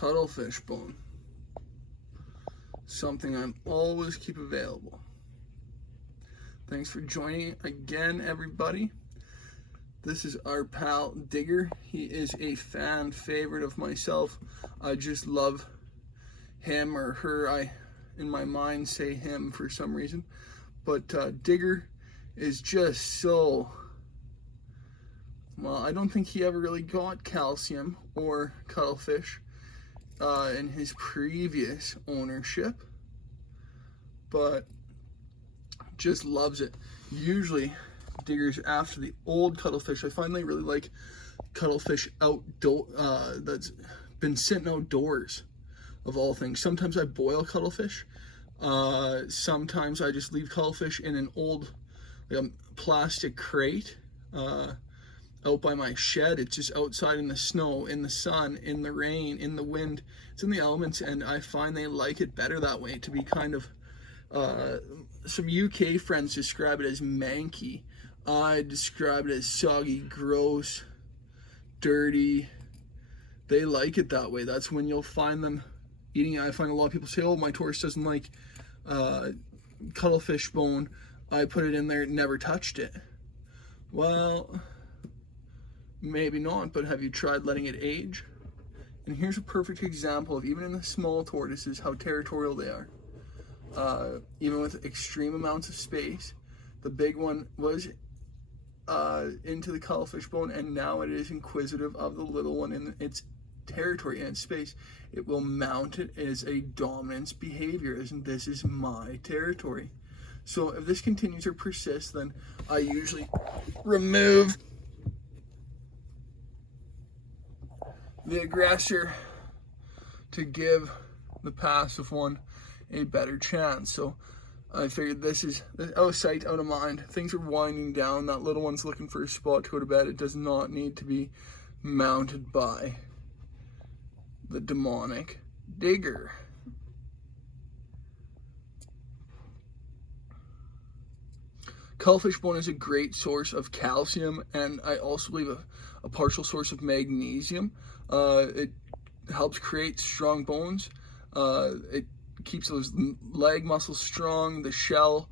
cuttlefish bone. Something I'm always keep available. Thanks for joining again, everybody. This is our pal Digger. He is a fan favorite of myself. I just love him or her. I, in my mind, say him for some reason. But Digger is just so, well, I don't think he ever really got calcium or cuttlefish in his previous ownership, but just loves it. Usually Digger's after the old cuttlefish. I find they really like cuttlefish outdoor that's been sitting outdoors, of all things. Sometimes I boil cuttlefish. Sometimes I just leave cuttlefish in an old plastic crate out by my shed. It's just outside in the snow, in the sun, in the rain, in the wind. It's in the elements, and I find they like it better that way, to be kind of, some UK friends describe it as manky. I describe it as soggy, gross, dirty. They like it that way. That's when you'll find them eating it. I find a lot of people say, oh, my Tortoise doesn't like cuttlefish bone. I put it in there, never touched it. Well, maybe not, but have you tried letting it age? And here's a perfect example of, even in the small tortoises, how territorial they are. Even with extreme amounts of space, the big one was into the cuttlefish bone, and now it is inquisitive of the little one in its territory and its space. It will mount it as a dominance behavior, as in, this is my territory. So if this continues or persists, then I usually remove the aggressor to give the passive one a better chance. So I figured this is out of sight, out of mind. Things are winding down. That little one's looking for a spot to go to bed. It does not need to be mounted by the demonic Digger. Cuttlefish bone is a great source of calcium, and I also believe a partial source of magnesium. It helps create strong bones. It keeps those leg muscles strong, the shell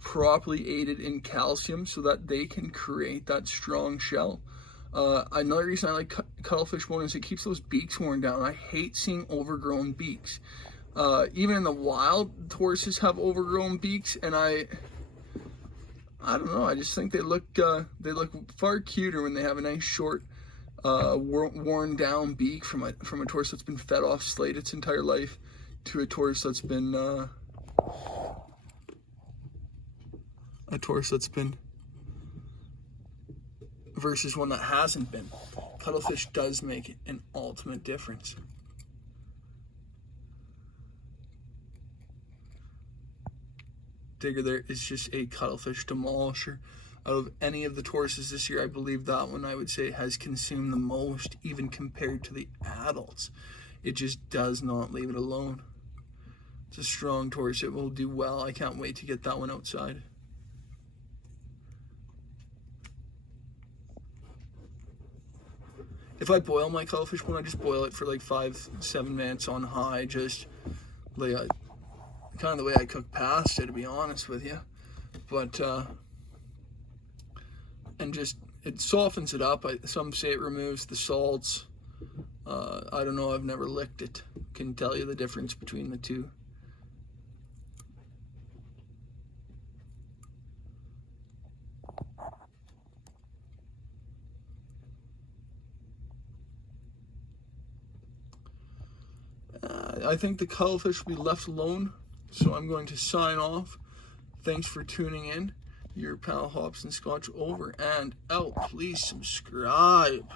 properly aided in calcium so that they can create that strong shell. Another reason I like cuttlefish bone is it keeps those beaks worn down. I hate seeing overgrown beaks. Even in the wild, tortoises have overgrown beaks, and I don't know, I just think they look far cuter when they have a nice short worn down beak from a tortoise that's been fed off slate its entire life to a tortoise that's been versus one that hasn't been. Cuttlefish does make an ultimate difference. Digger there is just a cuttlefish demolisher. Out of any of the tortoises this year, I believe that one, I would say, has consumed the most, even compared to the adults. It just does not leave it alone. It's a strong tortoise. It will do well. I can't wait to get that one outside. If I boil my cuttlefish bone, I just boil it for like 5-7 minutes on high, just like kind of the way I cook pasta, to be honest with you. But and just, it softens it up. Some say it removes the salts. I don't know, I've never licked it. Can tell you the difference between the two. I think the cuttlefish will be left alone, so I'm going to sign off. Thanks for tuning in. Your pal Hops and Scotch over and out. Please subscribe.